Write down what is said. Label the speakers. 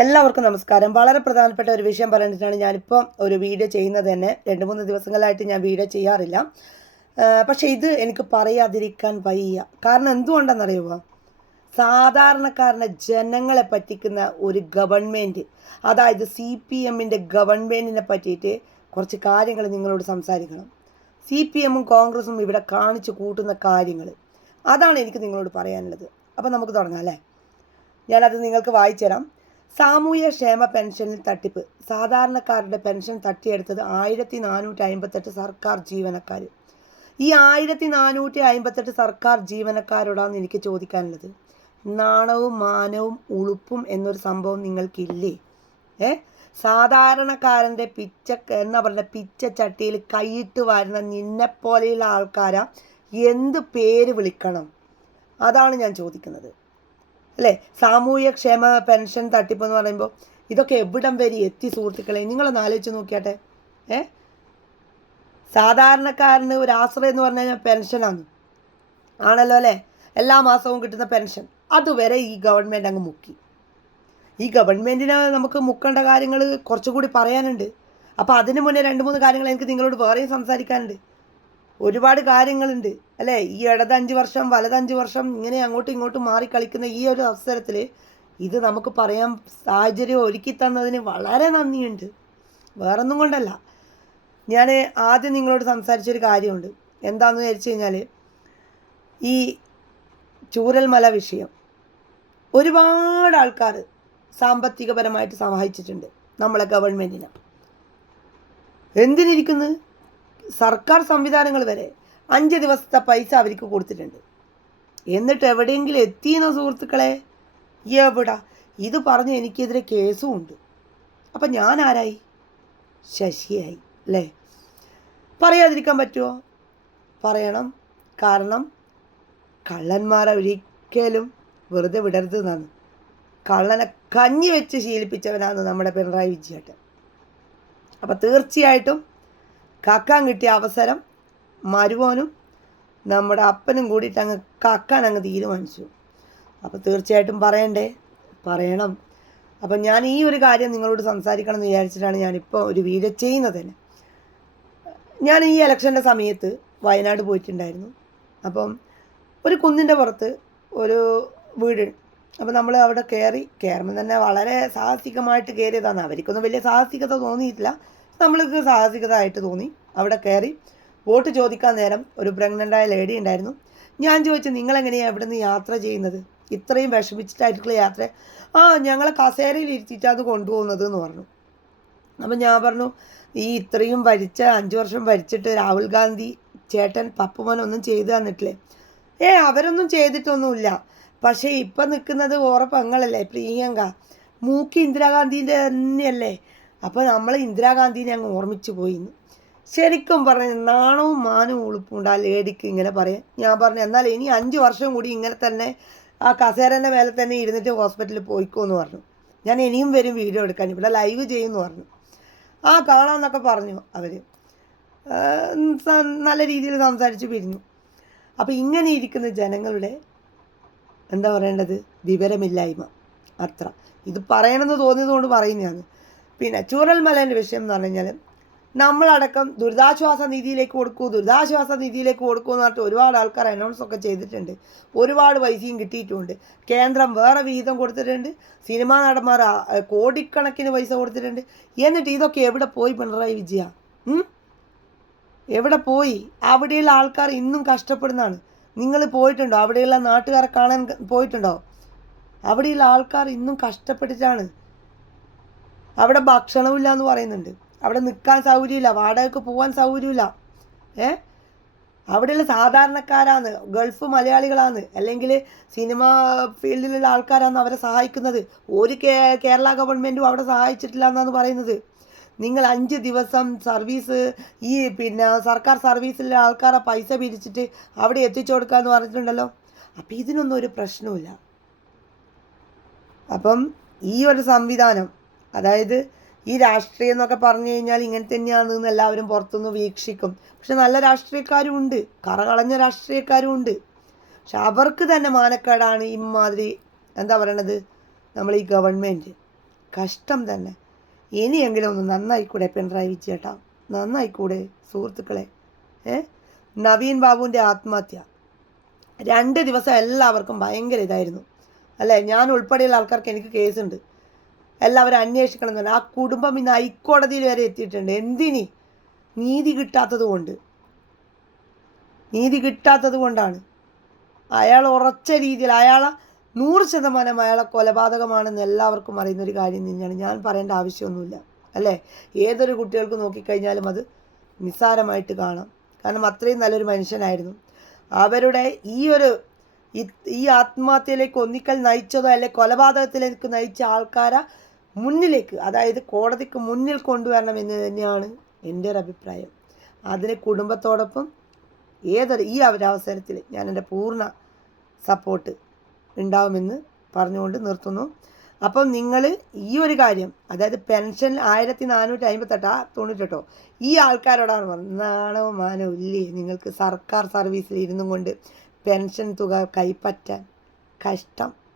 Speaker 1: എല്ലാവർക്കും നമസ്കാരം. വളരെ പ്രധാനപ്പെട്ട ഒരു വിഷയം പറഞ്ഞിട്ടാണ് ഞാനിപ്പോൾ ഒരു വീഡിയോ ചെയ്യുന്നത് തന്നെ. രണ്ട് മൂന്ന് ദിവസങ്ങളായിട്ട് ഞാൻ വീഡിയോ ചെയ്യാറില്ല. പക്ഷേ ഇത് എനിക്ക് പറയാതിരിക്കാൻ വയ്യ. കാരണം എന്തുകൊണ്ടെന്നറിയുമോ സാധാരണക്കാരനെ ജനങ്ങളെ പറ്റിക്കുന്ന ഒരു ഗവൺമെന്റ് അതായത് സി പി എമ്മിന്റെ ഗവൺമെന്റിനെ പറ്റിയിട്ട് കുറച്ച് കാര്യങ്ങൾ നിങ്ങളോട് സംസാരിക്കണം. സി പി എമ്മും കോൺഗ്രസും ഇവിടെ കാണിച്ചു കൂട്ടുന്ന കാര്യങ്ങൾ അതാണ് എനിക്ക് നിങ്ങളോട് പറയാനുള്ളത്. അപ്പോൾ നമുക്ക് തുടങ്ങാം അല്ലേ? ഞാനത് നിങ്ങൾക്ക് വായിച്ചു തരാം. സാമൂഹ്യ ക്ഷേമ പെൻഷനിൽ തട്ടിപ്പ്. സാധാരണക്കാരുടെ പെൻഷൻ തട്ടിയെടുത്തത് ആയിരത്തി നാനൂറ്റി അമ്പത്തെട്ട് സർക്കാർ ജീവനക്കാർ ഈ ആയിരത്തി നാനൂറ്റി അമ്പത്തെട്ട് സർക്കാർ ജീവനക്കാരോടാണ് എനിക്ക് ചോദിക്കാനുള്ളത്. നാണവും മാനവും ഉളുപ്പും എന്നൊരു സംഭവം നിങ്ങൾക്കില്ലേ? ഏ? സാധാരണക്കാരന്റെ പിച്ച എന്നാ പറഞ്ഞ പിച്ച ചട്ടിയിൽ കൈയിട്ട് വരുന്ന നിന്നെപ്പോലെയുള്ള ആൾക്കാരാ എന്ത് പേര് വിളിക്കണം? അതാണ് ഞാൻ ചോദിക്കുന്നത്. അല്ലേ? സാമൂഹ്യ ക്ഷേമ പെൻഷൻ തട്ടിപ്പ് എന്ന് പറയുമ്പോൾ ഇതൊക്കെ എവിടം വരെ എത്തി സുഹൃത്തുക്കളെ? നിങ്ങളൊന്ന് ആലോചിച്ച് നോക്കിയാട്ടെ. ഏ? സാധാരണക്കാരന് ഒരു ആശ്രയം എന്ന് പറഞ്ഞു കഴിഞ്ഞാൽ പെൻഷനാണ് ആണല്ലോ അല്ലേ? എല്ലാ മാസവും കിട്ടുന്ന പെൻഷൻ. അതുവരെ ഈ ഗവൺമെന്റ് അങ്ങ് മുക്കി. ഈ ഗവൺമെന്റിനെ നമുക്ക് മുക്കേണ്ട കാര്യങ്ങൾ കുറച്ചുകൂടി പറയാനുണ്ട്. അപ്പോൾ അതിന് മുന്നേ രണ്ട് മൂന്ന് കാര്യങ്ങൾ എനിക്ക് നിങ്ങളോട് വേറെയും സംസാരിക്കാനുണ്ട്. ഒരുപാട് കാര്യങ്ങളുണ്ട്. അല്ലേ? ഈ ഇടത് അഞ്ച് വർഷം വലത് അഞ്ച് വർഷം ഇങ്ങനെ അങ്ങോട്ടും ഇങ്ങോട്ടും മാറി കളിക്കുന്ന ഈ ഒരു അവസരത്തിൽ ഇത് നമുക്ക് പറയാൻ സാഹചര്യം ഒരുക്കി തന്നതിന് വളരെ നന്ദിയുണ്ട്. വേറൊന്നും കൊണ്ടല്ല. ഞാൻ ആദ്യം നിങ്ങളോട് സംസാരിച്ചൊരു കാര്യമുണ്ട്. എന്താണെന്ന് വിചാരിച്ചു കഴിഞ്ഞാൽ ഈ ചൂരൽമല വിഷയം ഒരുപാട് ആൾക്കാർ സാമ്പത്തികപരമായിട്ട് സഹായിച്ചിട്ടുണ്ട് നമ്മളെ ഗവൺമെന്റിനെ എന്തിനിരിക്കുന്നു? സർക്കാർ സംവിധാനങ്ങൾ വരെ അഞ്ച് ദിവസത്തെ പൈസ അവർക്ക് കൊടുത്തിട്ടുണ്ട്. എന്നിട്ട് എവിടെയെങ്കിലും എത്തിയെന്ന സുഹൃത്തുക്കളെ? എവിടാ? ഇത് പറഞ്ഞ് എനിക്കെതിരെ കേസും ഉണ്ട്. അപ്പം ഞാൻ ആരായി? ശശിയായി അല്ലേ? പറയാതിരിക്കാൻ പറ്റുമോ പറയണം. കാരണം കള്ളന്മാരെ ഒരിക്കലും വെറുതെ വിടരുത് എന്നാണ് കള്ളനെ കഞ്ഞി വെച്ച് ശീലിപ്പിച്ചവനാണ് നമ്മുടെ പിണറായി വിജയേട്ടൻ. അപ്പം തീർച്ചയായിട്ടും കക്കാൻ കിട്ടിയ അവസരം മരുവോനും നമ്മുടെ അപ്പനും കൂടിയിട്ട് അങ്ങ് കാക്കാൻ അങ്ങ് തീരുമാനിച്ചു. അപ്പോൾ തീർച്ചയായിട്ടും പറയണ്ടേ? പറയണം. അപ്പം ഞാൻ ഈ ഒരു കാര്യം നിങ്ങളോട് സംസാരിക്കണം എന്ന് വിചാരിച്ചിട്ടാണ് ഞാനിപ്പോൾ ഒരു വീഡിയോ ചെയ്യുന്നത് തന്നെ. ഞാൻ ഈ ഇലക്ഷന്റെ സമയത്ത് വയനാട് പോയിട്ടുണ്ടായിരുന്നു. അപ്പം ഒരു കുന്നിന്റെ പുറത്ത് ഒരു വീട്. അപ്പോൾ നമ്മൾ അവിടെ കയറി കയറുമ്പോൾ തന്നെ വളരെ സാഹസികമായിട്ട് കയറിയതാണ് അവർക്കൊന്നും വലിയ സാഹസികത തോന്നിയിട്ടില്ല. നമ്മൾക്ക് സാഹസികതായിട്ട് തോന്നി. അവിടെ കയറി വോട്ട് ചോദിക്കാൻ നേരം ഒരു പ്രഗ്നന്റായ ലേഡി ഉണ്ടായിരുന്നു. ഞാൻ ചോദിച്ചു നിങ്ങളെങ്ങനെയാണ് എവിടെ നിന്ന് യാത്ര ചെയ്യുന്നത്? ഇത്രയും വിഷമിച്ചിട്ടായിട്ടുള്ള യാത്ര. ആ ഞങ്ങളെ കസേരയിൽ ഇരുത്തിയിട്ടാണ് കൊണ്ടുപോകുന്നത് എന്ന് പറഞ്ഞു. അപ്പം ഞാൻ പറഞ്ഞു ഈ ഇത്രയും ഭരിച്ച അഞ്ച് വർഷം ഭരിച്ചിട്ട് രാഹുൽ ഗാന്ധി ചേട്ടൻ പപ്പുമോൻ ഒന്നും ചെയ്തു തന്നിട്ടില്ലേ? ഏ അവരൊന്നും ചെയ്തിട്ടൊന്നുമില്ല. പക്ഷേ ഇപ്പം നിൽക്കുന്നത് ഓറെ പെങ്ങളല്ലേ പ്രിയങ്ക? മൂക്കി ഇന്ദിരാഗാന്ധീന്റെ തന്നെയല്ലേ? അപ്പോൾ നമ്മൾ ഇന്ദിരാഗാന്ധിനെ അങ്ങ് ഓർമ്മിച്ച് പോയി. ശരിക്കും പറഞ്ഞു നാണവും മാനവും ഉളുപ്പുണ്ട് ആ ലേഡിക്ക് ഇങ്ങനെ പറയാം ഞാൻ പറഞ്ഞു എന്നാൽ ഇനി അഞ്ച് വർഷം കൂടി ഇങ്ങനെ തന്നെ ആ കസേരന്റെ മേലെ തന്നെ ഇരുന്നിട്ട് ഹോസ്പിറ്റലിൽ പോയിക്കോ എന്ന് പറഞ്ഞു. ഞാൻ ഇനിയും വരും വീഡിയോ എടുക്കാൻ. ഇവിടെ ലൈവ് ചെയ്യുമെന്ന് പറഞ്ഞു. ആ കാണാമെന്നൊക്കെ പറഞ്ഞു അവർ നല്ല രീതിയിൽ സംസാരിച്ച് പിരിഞ്ഞു. അപ്പോൾ ഇങ്ങനെ ഇരിക്കുന്ന ജനങ്ങളുടെ എന്താ പറയേണ്ടത്? വിവരമില്ലായ്മ. അത്ര. ഇത് പറയണമെന്ന് തോന്നിയതുകൊണ്ട് പറയുന്നതാണ്. പിന്നെ ചൂരൽമലേന്റെ വിഷയം എന്ന് പറഞ്ഞു കഴിഞ്ഞാൽ നമ്മളടക്കം ദുരിതാശ്വാസ നിധിയിലേക്ക് കൊടുക്കൂ ദുരിതാശ്വാസ നിധിയിലേക്ക് കൊടുക്കൂ എന്ന് പറഞ്ഞിട്ട് ഒരുപാട് ആൾക്കാർ അനൗൺസ് ഒക്കെ ചെയ്തിട്ടുണ്ട്. ഒരുപാട് പൈസയും കിട്ടിയിട്ടുമുണ്ട് കേന്ദ്രം വേറെ വിഹിതം കൊടുത്തിട്ടുണ്ട്. സിനിമാ നടന്മാർ കോടിക്കണക്കിന് പൈസ കൊടുത്തിട്ടുണ്ട്. എന്നിട്ട് ഇതൊക്കെ എവിടെ പോയി പിണറായി വിജയ? എവിടെ പോയി? അവിടെയുള്ള ആൾക്കാർ ഇന്നും കഷ്ടപ്പെടുന്നതാണ്. നിങ്ങൾ പോയിട്ടുണ്ടോ? അവിടെയുള്ള നാട്ടുകാരെ കാണാൻ പോയിട്ടുണ്ടോ? അവിടെയുള്ള ആൾക്കാർ ഇന്നും കഷ്ടപ്പെട്ടിട്ടാണ്. അവിടെ ഭക്ഷണമില്ല എന്ന് പറയുന്നുണ്ട്. അവിടെ നിൽക്കാൻ സൗകര്യമില്ല വാടകയ്ക്ക് പോകാൻ സൗകര്യമില്ല. ഏ? അവിടെയുള്ള സാധാരണക്കാരാണ് ഗൾഫ് മലയാളികളാണ്. അല്ലെങ്കിൽ സിനിമ ഫീൽഡിലുള്ള ആൾക്കാരാണ് അവരെ സഹായിക്കുന്നത്. ഒരു കേരള ഗവൺമെന്റും അവിടെ സഹായിച്ചിട്ടില്ല എന്നാണ് പറയുന്നത്. നിങ്ങൾ അഞ്ച് ദിവസം സർവീസ് ഈ പിന്നെ സർക്കാർ സർവീസിലുള്ള ആൾക്കാരെ പൈസ പിരിച്ചിട്ട് അവിടെ എത്തിച്ചു കൊടുക്കുക എന്ന് പറഞ്ഞിട്ടുണ്ടല്ലോ. അപ്പം ഇതിനൊന്നും ഒരു പ്രശ്നവുമില്ല. അപ്പം ഈ ഒരു സംവിധാനം അതായത് ഈ രാഷ്ട്രീയം എന്നൊക്കെ പറഞ്ഞു കഴിഞ്ഞാൽ ഇങ്ങനെ തന്നെയാണ് എന്ന് എല്ലാവരും പുറത്തുനിന്ന് വീക്ഷിക്കും. പക്ഷെ നല്ല രാഷ്ട്രീയക്കാരും ഉണ്ട്. കറകളഞ്ഞ രാഷ്ട്രീയക്കാരും ഉണ്ട്. പക്ഷെ അവർക്ക് തന്നെ മാനക്കേടാണ് ഇമാതിരി എന്താ പറയണത്? നമ്മൾ ഈ ഗവൺമെന്റ് കഷ്ടം തന്നെ. ഇനിയെങ്കിലും ഒന്ന് നന്നായിക്കൂടെ പിണറായി വിജയേട്ടാ. നന്നായിക്കൂടെ സുഹൃത്തുക്കളെ. ഏ? നവീൻ ബാബുവിന്റെ ആത്മഹത്യ. രണ്ട് ദിവസം എല്ലാവർക്കും ഭയങ്കര ഇതായിരുന്നു. അല്ലേ? ഞാൻ ഉൾപ്പെടെയുള്ള ആൾക്കാർക്ക് എനിക്ക് കേസുണ്ട്. എല്ലാവരും അന്വേഷിക്കണം എന്ന് ആ കുടുംബം ഇന്ന് ഹൈക്കോടതിയിൽ വരെ എത്തിയിട്ടുണ്ട്. എന്തിനി? നീതി കിട്ടാത്തത് കൊണ്ട്. നീതി കിട്ടാത്തത് കൊണ്ടാണ്. അയാൾ ഉറച്ച രീതിയിൽ അയാളെ നൂറ് ശതമാനം അയാളെ കൊലപാതകമാണെന്ന് എല്ലാവർക്കും അറിയുന്ന ഒരു കാര്യം തന്നെയാണ്. ഞാൻ പറയേണ്ട ആവശ്യമൊന്നുമില്ല. അല്ലേ? ഏതൊരു കുട്ടികൾക്ക് നോക്കിക്കഴിഞ്ഞാലും അത് നിസ്സാരമായിട്ട് കാണാം. കാരണം അത്രയും നല്ലൊരു മനുഷ്യനായിരുന്നു. അവരുടെ ഈ ഒരു ഈ ആത്മഹത്യയിലേക്ക് ഒന്നിക്കൽ നയിച്ചതോ അല്ലെ കൊലപാതകത്തിലേക്ക് നയിച്ച ആൾക്കാരെ മുന്നിലേക്ക് അതായത് കോടതിക്ക് മുന്നിൽ കൊണ്ടുവരണം എന്ന് തന്നെയാണ് എന്റെ ഒരു അഭിപ്രായം. അതിന് കുടുംബത്തോടൊപ്പം ഏതൊരു ഈ ഒരവസരത്തിൽ ഞാൻ എന്റെ പൂർണ സപ്പോർട്ട് ഉണ്ടാവുമെന്ന് പറഞ്ഞുകൊണ്ട് നിർത്തുന്നു. അപ്പം നിങ്ങൾ ഈ ഒരു കാര്യം അതായത് പെൻഷൻ ആയിരത്തി നാനൂറ്റി അമ്പത്തെട്ടാ തൊണ്ണൂറ്റെട്ടോ ഈ ആൾക്കാരോടാണ് പറഞ്ഞത് നാണോ മാനോ ഇല്ലേ? നിങ്ങൾക്ക് സർക്കാർ സർവീസിൽ ഇരുന്നും കൊണ്ട് പെൻഷൻ തുക കൈപ്പറ്റാൻ കഷ്ടം.